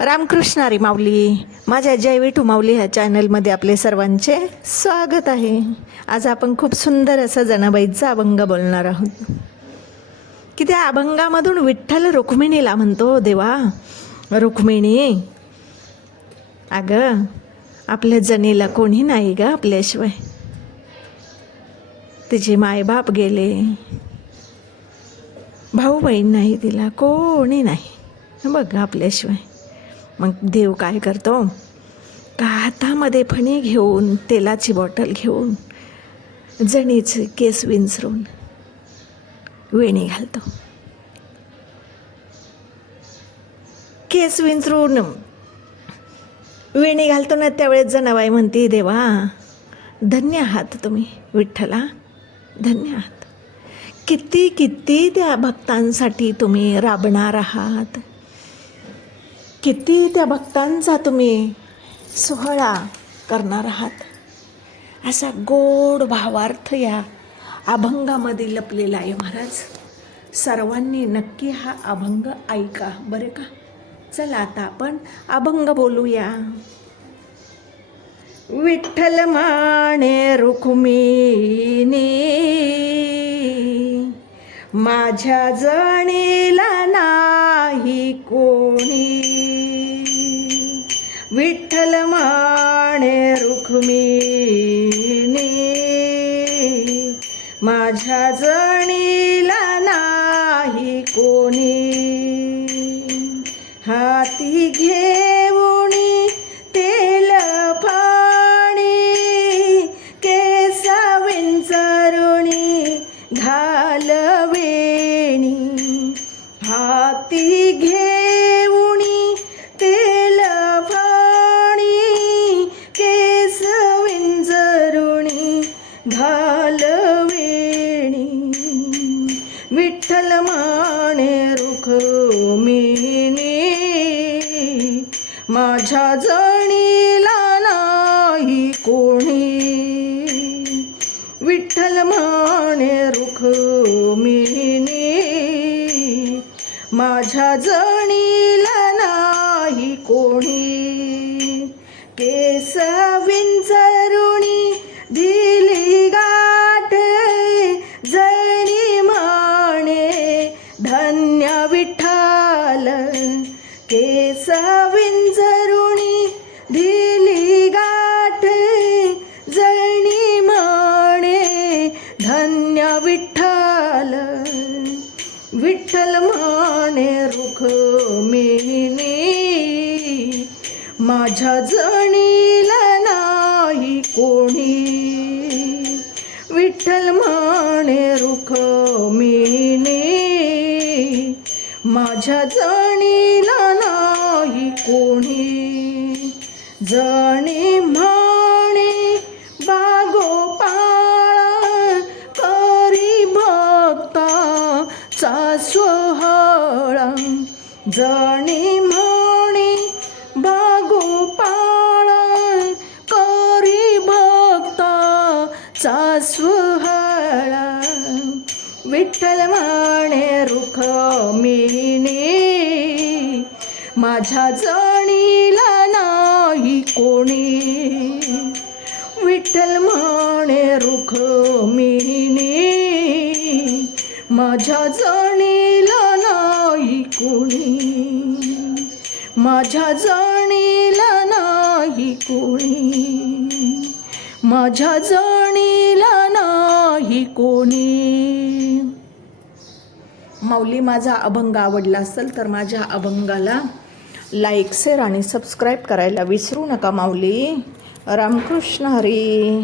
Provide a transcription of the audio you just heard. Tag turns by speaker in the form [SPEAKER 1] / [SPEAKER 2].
[SPEAKER 1] रामकृष्णारी माऊली माझ्या जय विठू माऊली ह्या चॅनलमध्ये आपले सर्वांचे स्वागत आहे. आज आपण खूप सुंदर असं जनाबाईचा अभंग बोलणार आहोत. की त्या अभंगामधून विठ्ठल रुक्मिणीला म्हणतो देवा रुक्मिणी अगं आपल्या जनीला कोणी नाही ग आपल्याशिवाय. तिचे मायबाप गेले. भाऊ बहीण नाही तिला कोणी नाही. बघ आपल्याशिवाय. मग देव काय करतो? का हातामध्ये फणी घेऊन तेलाची बॉटल घेऊन जणीचे केस विंचरून वेणी घालतो. केस विंचरून वेणी घालतो ना त्यावेळेस जनाबाई म्हणते देवा धन्य आहात तुम्ही विठ्ठला धन्य आहात. किती किती त्या भक्तांसाठी तुम्ही राबणार आहात? किती त्या भक्तांचा तुम्ही सोहळा करणार आहात? असा गोड भावार्थ या अभंगामध्ये लपलेला आहे महाराज. सर्वांनी नक्की हा अभंग ऐका. बरं का? चला आता आपण अभंग बोलूया. विठ्ठल माणे रुक्मिणी माझ्या जणीला नाही कोणी. रुक्मिणी माझ्या जणीला नाही कोणी. हाती घे घालवेणी विठ्ठल माणे रुखमिणी माझ्या जणीला नाही कोणी. विठ्ठल माणे रुखमिणी माझ्या जणीला नाही कोणी. केस माने. रुखमिणी माझ्या जणीला नाही कोणी. विठ्ठल माने. रुखमिणी माझ्या जणीला नाही कोणी. जणी जणी म्हणे बागोपाळ करी भक्त सोहळा विठ्ठल माणे रुखमिणी माझ्या जणीला नाही कोणी. विठ्ठल माणे रुखमिणी माझ्या जणी माझ्या जणीला नाही कोणी. माझ्या जणीला नाही कोणी. माऊली माझा अभंग आवडला असेल तर माझ्या अभंगाला लाईक शेअर आणि सबस्क्राईब करायला विसरू नका माऊली. रामकृष्ण हरी.